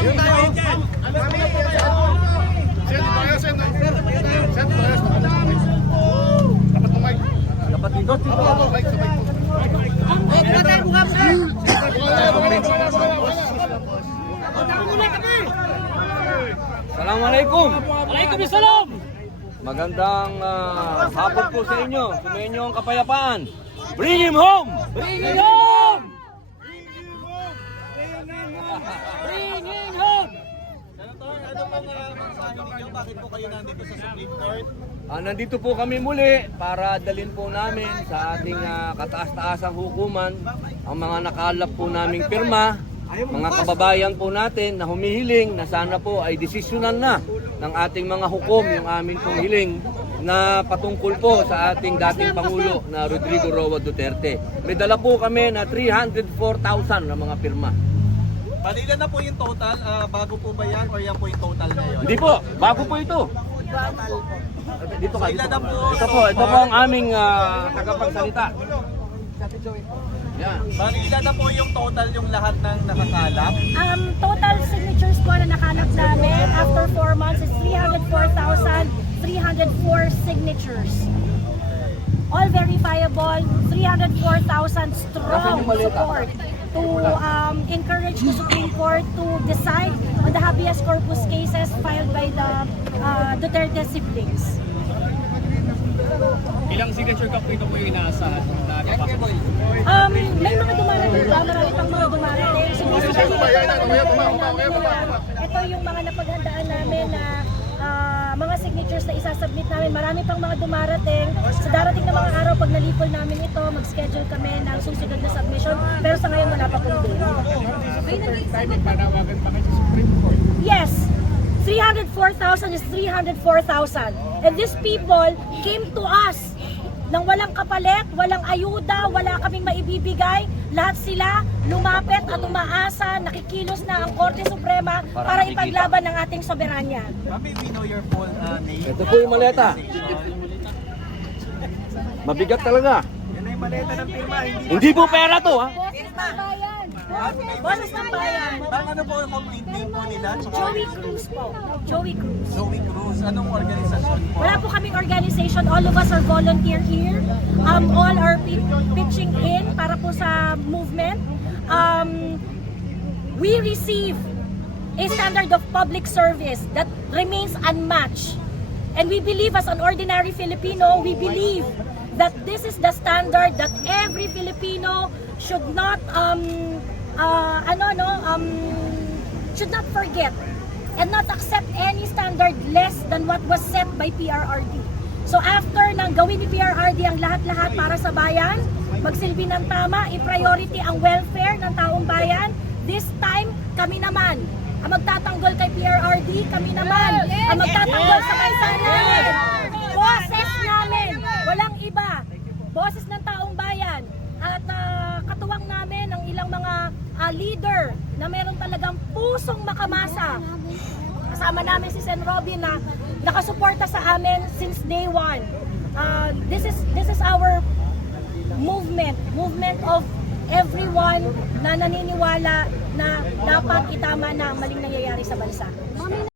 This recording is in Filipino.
Dapat dito. Assalamualaikum. Waalaikumsalam. Magandang hapon po sa inyo. Sumainyo ang kapayapaan. Bring him home! Bring it home! Bring it home! Senator, ano pong mensahe ninyo? Bakit po kayo nandito sa Supreme Court? Nandito po kami muli para dalhin po namin sa ating kataas-taasang hukuman ang mga nakalap po naming pirma, mga kababayan po natin na humihiling na sana po ay desisyonan na ng ating mga hukom yung amin pong hiling na patungkol po sa ating dating Pangulo na Rodrigo Roa Duterte. May dala po kami na 304,000 na mga pirma. Balila na po yung total, bago po ba yan or yan po yung total ngayon? Hindi po, bago po ito. Dito ka, Ilan na po? ito po ang aming tagapagsalita. Yan. Balila na po yung total yung lahat ng nakakalap. Total signatures po na nakanap namin after 4 months is 304,304 signatures. All verifiable, 304,000 strong support to encourage the Supreme Court to decide on the habeas corpus cases filed by the Duterte siblings. Ilang signature ka po ito po yung inaasahan na kapasok? May mga dumarating pa, marami pang mga dumarating. So, ito yung mga napaghandaan namin na mga signatures na isasubmit namin. Marami pang mga dumarating. Sa darating na mga araw, pag nalipol namin ito, mag-schedule kami ng susunod na submission. Pero sa ngayon, wala pa pong date. Yes. 304,000 is 304,000. And these people came to us nang walang kapalit, walang ayuda, wala kaming maibibigay. Lahat sila lumapit at umaasa, nakikilos na ang Korte Suprema para ipaglaban ng ating soberanya. Mami, we know your full name. Ito po yung maleta. Mabigat talaga. Yan ay maleta ng firma, Hindi po pera to, ha? Boses ng bayan! Boses ng bayan! Ma'am, ano po yung complete name po nila? Joey Cruz po. Joey Cruz. Zoe Cruz. Anong organisasyon po? Wala po kaming organization. All of us are volunteer here. All are pitching in para po sa movement. We receive a standard of public service that remains unmatched. And we believe as an ordinary Filipino, we believe that this is the standard that every Filipino should not should not forget and not accept any standard less than what was set by PRRD. So after nang gawin ni PRRD ang lahat-lahat para sa bayan, magsilbi ng tama, i-priority ang welfare ng taong bayan, this time kami naman ang magtatanggol kay PRRD, kami naman ang magtatanggol sa bansa namin. Boses namin, walang iba. Boses ng taong bayan. At katuwang namin ang ilang mga leader na meron talagang pusong makamasa. Kasama namin si Sen. Robin na nakasuporta sa amin since day one. This is our movement of everyone na naniniwala na dapat itama na ang maling nangyayari sa bansa.